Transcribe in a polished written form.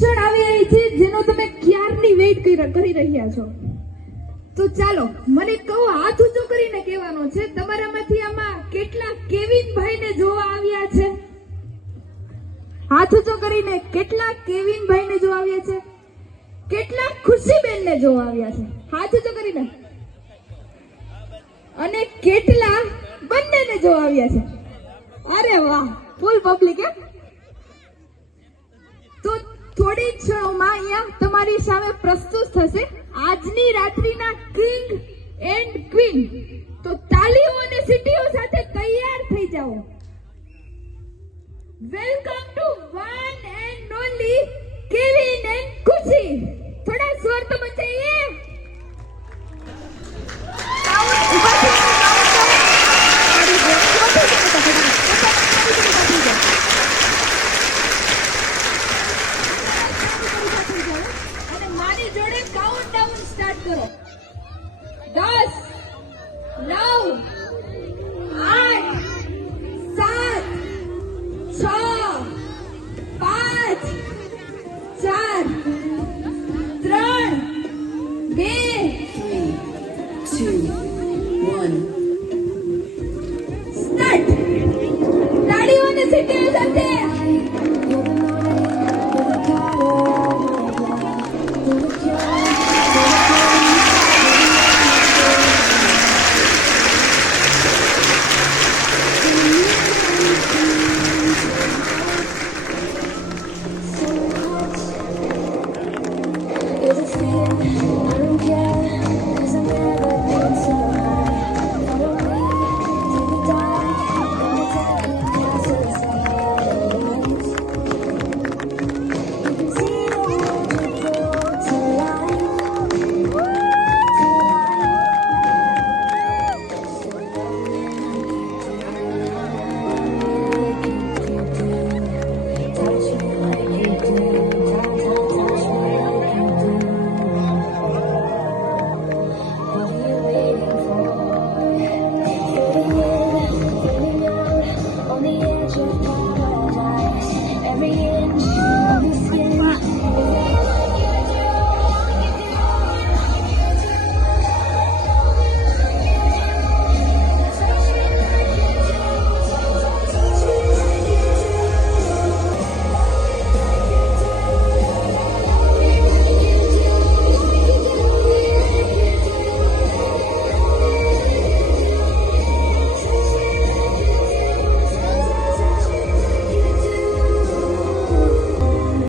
ક્ષણ આવી રહી છે જેનો તમે ક્યારની વેઇટ કરી રહ્યા છો. તો ચાલો મને કહો, હાથ ઊંચો કરીને કહેવાનો છે, તમારામાંથી આમાં કેટલા કેવિનભાઈને જોવા આવ્યા છે? હાથ ઊંચો કરીને કેટલા કેવિનભાઈને જોવા આવ્યા છે? કેટલા ખુશીબેનને જોવા આવ્યા છે? હાથ ઊંચો કરીને. અને કેટલા બંનેને જોવા આવ્યા છે? અરે વાહ, ફૂલ પબ્લિક હે. તો થોડી ક્ષણોમાં અહીંયા તમારી સામે પ્રસ્તુત થશે આજની રાત્રિના કિંગ એન્ડ ક્વીન. તો તાલીઓ અને સીટીઓ સાથે તૈયાર થઈ જાઓ. Welcome to one and